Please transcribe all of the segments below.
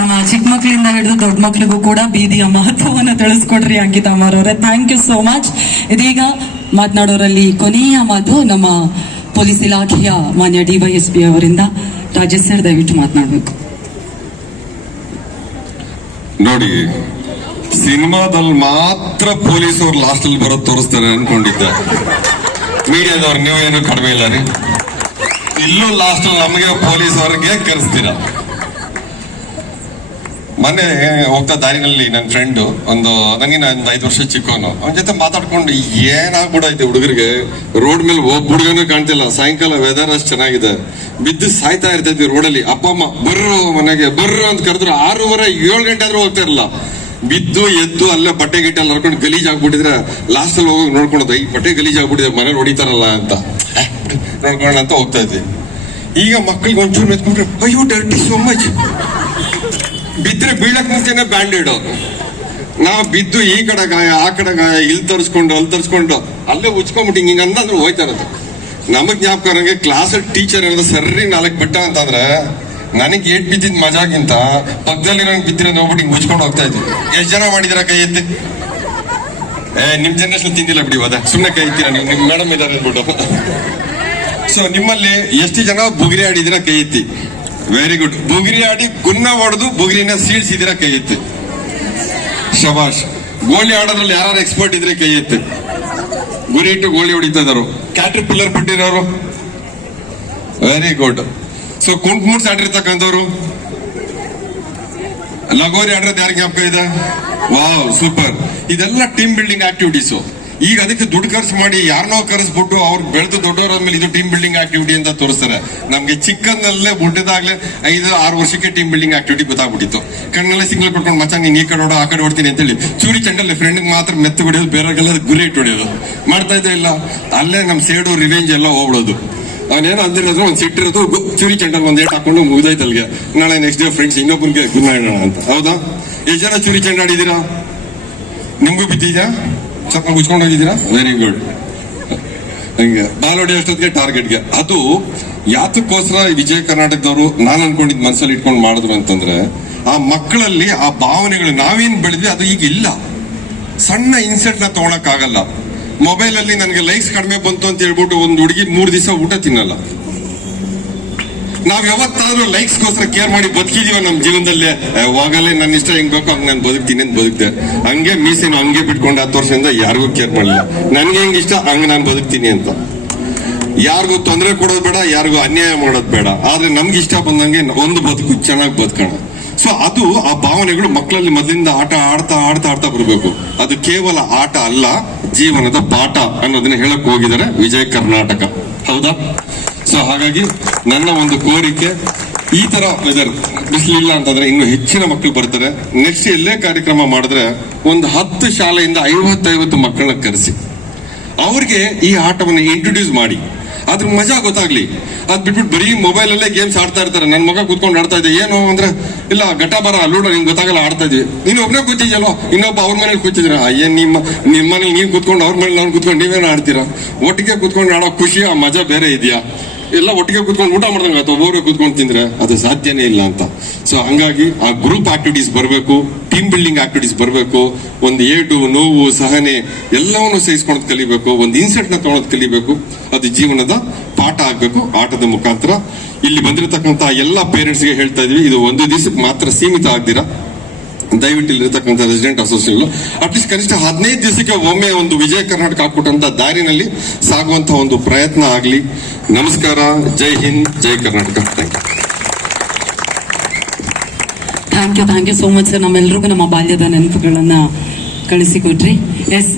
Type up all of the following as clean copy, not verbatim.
ನಮ್ಮ ಚಿಕ್ಕ ಮಕ್ಕಳಿಂದ ಹಿಡಿದು ದೊಡ್ಡ ಮಕ್ಳಿಗೂ ಕೂಡ ಬೀದಿಯ ಮಹತ್ವವನ್ನು ತಿಳಿಸ್ಕೊಡ್ರಿ ಅಂಕಿತಾ ಅವರವರೇ. Thank you so much. ಇದೀಗ ಮಾತನಾಡೋರಲ್ಲಿ ಕೊನೆಯ ಮಾತು ನಮ್ಮ ಪೊಲೀಸ್ ಇಲಾಖೆಯ ಮಾನ್ಯ DYSP ಅವರಿಂದ. ರಾಜೇಶ್ ಸರ್ ದಯವಿಟ್ಟು ಮಾತನಾಡಬೇಕು. ನೋಡಿ, ಸಿನಿಮಾದಲ್ಲಿ ಮಾತ್ರ ಪೊಲೀಸ್ ಅವ್ರು ಲಾಸ್ಟ್ ಅಲ್ಲಿ ಬರೋದು ತೋರಿಸ್ತಾರೆ ಅನ್ಕೊಂಡಿದ್ದೆ. ಮೀಡಿಯಾದವ್ರು ನೀವೇನು ಕಡಿಮೆ ಇಲ್ಲ ರೀ, ಇಲ್ಲೂ ಲಾಸ್ಟ್ ನಮಗೆ ಪೊಲೀಸ್ ಅವ್ರಿಗೆ ಕರೆಸ್ತೀರಾ. ಮೊನ್ನೆ ಹೋಗ್ತಾ ದಾರಿನಲ್ಲಿ ನನ್ನ ಫ್ರೆಂಡು ನನಗೆ 5 ವರ್ಷ ಚಿಕ್ಕವನು, ಅವನ ಜೊತೆ ಮಾತಾಡ್ಕೊಂಡು ಏನಾಗ್ಬಿಡೈತೆ ಹುಡುಗರಿಗೆ, ರೋಡ್ ಮೇಲೆ ಒಬ್ಬ ಹುಡುಗನೂ ಕಾಣ್ತಿಲ್ಲ. ಸಾಯಂಕಾಲ ವೆದರ್ ಅಷ್ಟು ಚೆನ್ನಾಗಿದೆ, ಬಿದ್ದು ಸಾಯ್ತಾ ಇರ್ತೈತಿ ರೋಡಲ್ಲಿ. ಅಪ್ಪ ಅಮ್ಮ ಬರ್ರು ಮನೆಗೆ ಬರ್ರು ಅಂತ ಕರೆದ್ರು 6:30 7 ಗಂಟೆ ಆದ್ರೂ ಹೋಗ್ತಾ ಇರಲ್ಲ. ಬಿದ್ದು ಎದ್ದು ಅಲ್ಲೇ ಬಟ್ಟೆ ಗಿಟ್ಟೆ ಎಲ್ಲ ಹರ್ಕೊಂಡು ಗಲೀಜ್ ಆಗ್ಬಿಟ್ಟಿದ್ರೆ ಲಾಸ್ಟ್ ಅಲ್ಲಿ ಹೋಗಿ ನೋಡ್ಕೊಳೋದು, ಈ ಬಟ್ಟೆ ಗಲೀಜ್ ಆಗ್ಬಿಟ್ಟಿದೆ ಮನೆ ಹೊಡಿತಾರಲ್ಲ ಅಂತ ನೋಡ್ಕೊಳ್ಳೋಣ ಅಂತ ಹೋಗ್ತಾ ಇದ್ವಿ. ಈಗ ಮಕ್ಕಳಿಗೆ ಒಂಚೂರು ಮೆತ್ಕೊಂಡ್ರೆ ಅಯ್ಯೋ ಡರ್ಟಿ ಸೋ ಮಚ್, ಬಿದ್ರೆ ಬೀಳಕ್ ಮುಂಚೆನೆ ಬ್ಯಾಂಡೇಡ್. ನಾವು ಬಿದ್ದು ಈ ಕಡೆ ಗಾಯ ಆ ಕಡೆ ಗಾಯ, ಇಲ್ಲಿ ತರಿಸ್ಕೊಂಡು ಅಲ್ಲಿ ತರಿಸ್ಕೊಂಡು ಅಲ್ಲೇ ಉಚ್ಕೊಂಡ್ಬಿಟ್ಟು ಹಿಂಗ ಅಂದ್ರೆ ಹೋಯ್ತಾ ಇರೋದು. ನಮಗ್ ಜ್ಞಾಪಕ ಕ್ಲಾಸಲ್ಲಿ ಟೀಚರ್ ಹೇಳಿದ ಸರ್ರಿ 4 ಬೆಟ್ಟ ಅಂತಂದ್ರೆ ನನಗೆ ಏಟ್ ಬಿದ್ದಿದ್ ಮಜಾಗಿಂತ ಪಕ್ಕದಲ್ಲಿ ನಂಗೆ ಬಿದ್ದಿರೋ ನೋಡ್ಬಿಟ್ಟು ಹಿಂಗ್ ಮುಚ್ಕೊಂಡು ಹೋಗ್ತಾ ಇದ್ವಿ. ಎಷ್ಟ್ ಜನ ಮಾಡಿದಿರ ಕೈ ಎತ್ತಿ? ನಿಮ್ ಜನರೇಷನ್ ತಿಂದಿಲ್ಲ ಬಿಡಿ, ಹೋದ ಸುಮ್ಮನೆ ಕೈ ಎತ್ತೀರ ನೀವು, ನಿಮ್ ಮೇಡಮ್ ಇದಾರೆ ಅಂದ್ಬಿಟ್ಟು. ಸೊ ನಿಮ್ಮಲ್ಲಿ ಎಷ್ಟು ಜನ ಬುಗುರಿ ಆಡಿದಿರ ಕೈ ಎತ್ತಿ? Very good. ಬುಗುರಿ ಆಡಿ ಗುನ್ನ ಹೊಡೆದು ಬುಗುರಿನ ಸೀಳ್ಸಿದಿರ ಕೈ ಎತ್ತಿ. ಶಬಾಷ್. ಗೋಲಿ ಆಡೋದ್ರಲ್ಲಿ ಯಾರು ಎಕ್ಸ್ಪರ್ಟ್ ಇದ್ರೆ ಕೈ ಎತ್ತಿ. ಗುರಿ ಇಟ್ಟು ಗೋಲಿ ಹೊಡಿತಾ ಇದಾರು. ಕ್ಯಾಟ್ರಿ ಪಿಲ್ಲರ್ ಬಿಟ್ಟಿರೋರು ವೆರಿ ಗುಡ್. ಸೊ ಕುಂಟ್ಮೂಡ್ಸ್ ಆಡಿರ್ತಕ್ಕಂಥವ್ರು, ಲಗೋರಿ ಆಡ್ರದ್ದು ಯಾರಿಗೆ ಜ್ಞಾಪಕ ಇದೆ? Wow super. ಇದೆಲ್ಲ ಟೀಮ್ ಬಿಲ್ಡಿಂಗ್ ಆಕ್ಟಿವಿಟೀಸು. ಈಗ ಅದಕ್ಕೆ ದುಡ್ಡು ಖರ್ಚು ಮಾಡಿ ಯಾರನ್ನೋ ಕರೆಸ್ಬಿಟ್ಟು ಅವ್ರು ಬೆಳೆದು ದೊಡ್ಡವರಾದ್ಮೇಲೆ ಇದು ಟೀಮ್ ಬಿಲ್ಡಿಂಗ್ ಆಕ್ಟಿವಿಟಿ ಅಂತ ತೋರಿಸ್ತಾರೆ. ನಮ್ಗೆ ಚಿಕ್ಕನ್ನಲ್ಲೇ ಹುಟ್ಟಿದಾಗ್ಲೇ 5-6 ವರ್ಷಕ್ಕೆ ಟೀಮ್ ಬಿಲ್ಡಿಂಗ್ ಆಕ್ಟಿವಿಟಿ ಗೊತ್ತಾಗ್ಬಿಟ್ಟಿತ್ತು. ಕಣ್ಣಲ್ಲೇ ಸಿಗ್ನಲ್ ಕೊಟ್ಕೊಂಡು ಮಚ್ಚ ನೀನ್ ಈ ಕಡೆ ಹೊಡೋ ಆ ಕಡೆ ಹೊಡ್ತೀನಿ ಅಂತೇಳಿ ಚೂರಿ ಚೆಂಡಲ್ಲಿ ಫ್ರೆಂಡ್ ಮಾತ್ರ ಮೆತ್ತು ಹೊಡೆಯೋದು, ಬೇರೆಗೆಲ್ಲ ಗುರಿ ಇಟ್ಟು ಹೊಡೆಯೋದು ಮಾಡ್ತಾ ಇದ್ದೆ. ಇಲ್ಲ ಅಲ್ಲೇ ನಮ್ ಸೇಡು ರಿವೆಂಜ್ ಎಲ್ಲ ಹೋಗ್ಬಿಡೋದು. ಅವನೇನೋ ಅಂದಿರೋದು ಒಂದ್ ಸಿಟ್ಟಿರೋದು ಚೂರಿ ಚೆಂಡಲ್ಲಿ ಒಂದ್ ಏಟ್ ಹಾಕೊಂಡು ಮುಗಿದೈತೆ ಅಲ್ಲಿಗೆ. ನಾಳೆ ನೆಕ್ಸ್ಟ್ ಡೇ ಫ್ರೆಂಡ್ಸ್ ಇನ್ನೊಬ್ಬನಿಗೆ ಗುನ್ನ ಇಡೋಣ ಅಂತ. ಹೌದಾ? ಎಷ್ಟು ಜನ ಚೂರಿ ಚೆಂಡ ಆಡಿದೀರಾ? ನಿಮ್ಗೂ ಬಿದ್ದಿದ್ಯಾ? ಸ್ವಲ್ಪ ಮುಚ್ಕೊಂಡು ಹೋಗಿದ್ದೀರಾ? Very good. ಹಂಗೆ ಬಾಲ್ ಹೊಡಿ ಅಷ್ಟೊತ್ತಿಗೆ ಟಾರ್ಗೆಟ್ಗೆ. ಅದು ಯಾತಕ್ಕೋಸ್ಕರ ವಿಜಯ ಕರ್ನಾಟಕದವರು ನಾನು ಅನ್ಕೊಂಡಿದ್ ಮನಸ್ಸಲ್ಲಿ ಇಟ್ಕೊಂಡು ಮಾಡಿದ್ರು ಅಂತಂದ್ರೆ, ಆ ಮಕ್ಕಳಲ್ಲಿ ಆ ಭಾವನೆಗಳು ನಾವೇನ್ ಬೆಳೆದ್ವಿ ಅದು ಈಗ ಇಲ್ಲ. ಸಣ್ಣ ಇನ್ಸೆಟ್ ನ ತಗೊಳಕ್ ಆಗಲ್ಲ. ಮೊಬೈಲ್ ಅಲ್ಲಿ ನನಗೆ ಲೈಕ್ಸ್ ಕಡಿಮೆ ಬಂತು ಅಂತ ಹೇಳ್ಬಿಟ್ಟು ಒಂದು ಹುಡುಗಿ 3 ದಿವಸ ಊಟ ತಿನ್ನಲ್ಲ. ನಾವ್ ಯಾವತ್ತಾದ್ರೂ ಲೈಕ್ಸ್ಗೋಸ್ಕರ ಕೇರ್ ಮಾಡಿ ಬದುಕಿದೀವ ನಮ್ ಜೀವನದಲ್ಲಿ? ಹೋಗಲೇ ನನ್ನ ಇಷ್ಟ ಹೆಂಗ್ ಬೇಕೋ ಹಂಗ ನಾನು ಬದುಕ್ತೀನಿ ಅಂತ ಬದುಕ್ದೆ. ಹಂಗೆ ಮೀಸೆನ ಹಂಗೆ ಬಿಟ್ಕೊಂಡು 10 ವರ್ಷದಿಂದ ಯಾರಿಗೂ ಕೇರ್ ಮಾಡಲಿಲ್ಲ. ನನ್ಗೆ ಹೆಂಗ್ ಇಷ್ಟ ಹಂಗ ನಾನು ಬದುಕ್ತೀನಿ ಅಂತ. ಯಾರಿಗೂ ತೊಂದರೆ ಕೊಡೋದು ಬೇಡ, ಯಾರಿಗೂ ಅನ್ಯಾಯ ಮಾಡೋದು ಬೇಡ. ಆದ್ರೆ ನಮ್ಗೆ ಇಷ್ಟ ಬಂದಂಗೆ ಒಂದು ಬದುಕು ಚೆನ್ನಾಗಿ ಬದುಕೋಣ. ಸೊ ಅದು ಆ ಭಾವನೆಗಳು ಮಕ್ಕಳಲ್ಲಿ ಮೊದಲಿಂದ ಆಟ ಆಡ್ತಾ ಆಡ್ತಾ ಆಡ್ತಾ ಬರಬೇಕು. ಅದು ಕೇವಲ ಆಟ ಅಲ್ಲ, ಜೀವನದ ಪಾಠ ಅನ್ನೋದನ್ನ ಹೇಳಕ್ ಹೋಗಿದ್ದಾರೆ ವಿಜಯ ಕರ್ನಾಟಕ. ಹೌದಾ? ಸೊ ಹಾಗಾಗಿ ನನ್ನ ಒಂದು ಕೋರಿಕೆ, ಈ ತರ ವೆದರ್ ಬಿಸಿಲಿಲ್ಲ ಅಂತಂದ್ರೆ ಇನ್ನು ಹೆಚ್ಚಿನ ಮಕ್ಕಳು ಬರ್ತಾರೆ. ನೆಕ್ಸ್ಟ್ ಎಲ್ಲೇ ಕಾರ್ಯಕ್ರಮ ಮಾಡಿದ್ರೆ ಒಂದು 10 ಶಾಲೆಯಿಂದ 50 ಮಕ್ಕಳನ್ನ ಕರೆಸಿ ಅವ್ರಿಗೆ ಈ ಆಟವನ್ನು ಇಂಟ್ರೊಡ್ಯೂಸ್ ಮಾಡಿ ಅದ್ರ ಮಜಾ ಗೊತ್ತಾಗ್ಲಿ. ಅದ್ ಬಿಟ್ಬಿಟ್ಟು ಬರೀ ಮೊಬೈಲ್ ಅಲ್ಲೇ ಗೇಮ್ಸ್ ಆಡ್ತಾ ಇರ್ತಾರೆ. ನನ್ನ ಮಗ ಕೂತ್ಕೊಂಡು ಆಡ್ತಾ ಇದ್ದೆ, ಏನು ಅಂದ್ರೆ ಇಲ್ಲ ಘಟ ಬರ ಲೂಡೋ ನಿಂಗೆ ಗೊತ್ತಾಗಲ್ಲ ಆಡ್ತಾ ಇದ್ವಿ. ನೀನು ಒಬ್ಬನೇ ಕೂತಿದ್ಯಲ್ಲೋ, ಇನ್ನೊಬ್ಬ ಅವ್ರ ಮನೇಲಿ ಕೂತಿದ್ರ. ಏನ್ ನಿಮ್ಮ ಮನೇಲಿ ನೀವು ಕೂತ್ಕೊಂಡು ಅವ್ರ ಮನೇಲಿ ಅವ್ನು ಕೂತ್ಕೊಂಡು ನೀವೇನು ಆಡ್ತೀರಾ? ಒಟ್ಟಿಗೆ ಕೂತ್ಕೊಂಡು ಆಡೋ ಖುಷಿ ಆ ಮಜಾ ಬೇರೆ ಇದೆಯಾ? ಎಲ್ಲ ಒಟ್ಟಿಗೆ ಕೂತ್ಕೊಂಡು ಊಟ ಮಾಡ್ದಂಗ ಅಥವಾ ಒಬ್ಬರೇ ಕೂತ್ಕೊಂಡು ತಿಂದ್ರೆ ಅದು ಸಾಧ್ಯನೇ ಇಲ್ಲ ಅಂತ. ಸೊ ಹಂಗಾಗಿ ಆ ಗ್ರೂಪ್ ಆಕ್ಟಿವಿಟೀಸ್ ಬರಬೇಕು, ಟೀಮ್ ಬಿಲ್ಡಿಂಗ್ ಆಕ್ಟಿವಿಟೀಸ್ ಬರಬೇಕು. ಒಂದು ಏಟು ನೋವು ಸಹನೆ ಎಲ್ಲವನ್ನು ಸಹಿಸ್ಕೊಳೋದ್ ಕಲಿಬೇಕು, ಒಂದು ಇನ್ಸೆಟ್ ನ ತಗೊಳೋದ್ ಕಲಿಬೇಕು. ಅದು ಜೀವನದ ಪಾಠ ಆಗ್ಬೇಕು ಆಟದ ಮುಖಾಂತರ. ಇಲ್ಲಿ ಬಂದಿರತಕ್ಕಂತ ಎಲ್ಲಾ ಪೇರೆಂಟ್ಸ್ಗೆ ಹೇಳ್ತಾ ಇದೀವಿ, ಇದು ಒಂದು ದಿವಸಕ್ಕೆ ಮಾತ್ರ ಸೀಮಿತ ಆಗ್ದಿರಾ. ದಯವಿಟ್ಟು ಇಲ್ಲಿರ್ತಕ್ಕಂಥ ರೆಸಿಡೆಂಟ್ ಅಸೋಸಿಯೇಷನ್ ಅಟ್ಲೀಸ್ಟ್ ಕನಿಷ್ಠ 15 ದಿವಸಕ್ಕೆ ಒಮ್ಮೆ ಒಂದು ವಿಜಯ ಕರ್ನಾಟಕ ಹಾಕ್ಬಿಟ್ಟಂತ ದಾರಿನಲ್ಲಿ ಸಾಗುವಂತ ಒಂದು ಪ್ರಯತ್ನ ಆಗ್ಲಿ. ನಮಸ್ಕಾರ. ಜೈ ಹಿಂದ್, ಜೈ Karnataka. Thank you so much sir. ನಮ್ಮೆಲ್ರಿಗೂ ನಮ್ಮ ಬಾಲ್ಯದ ನೆನಪುಗಳನ್ನ ಕಳಿಸಿಕೊಟ್ರಿ. ಎಸ್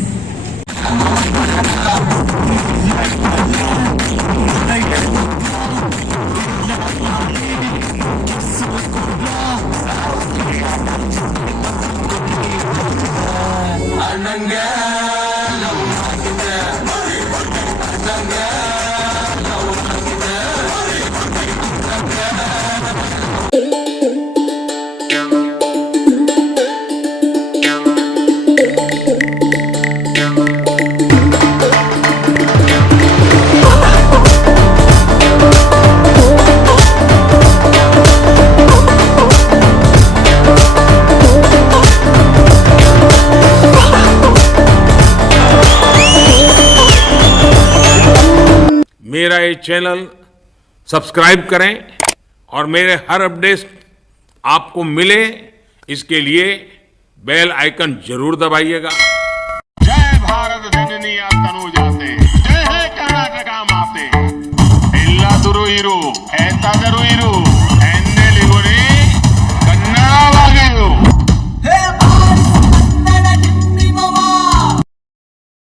मेरा ये चैनल सब्सक्राइब करें और मेरे हर अपडेट आपको मिले इसके लिए बेल आइकन जरूर दबाइएगा। जय भारत जननी तनु जाते जय हे कर्नाटका माते ಎಲ್ಲಾದರೂ ಇರು ಎಂತಾದರೂ ಇರು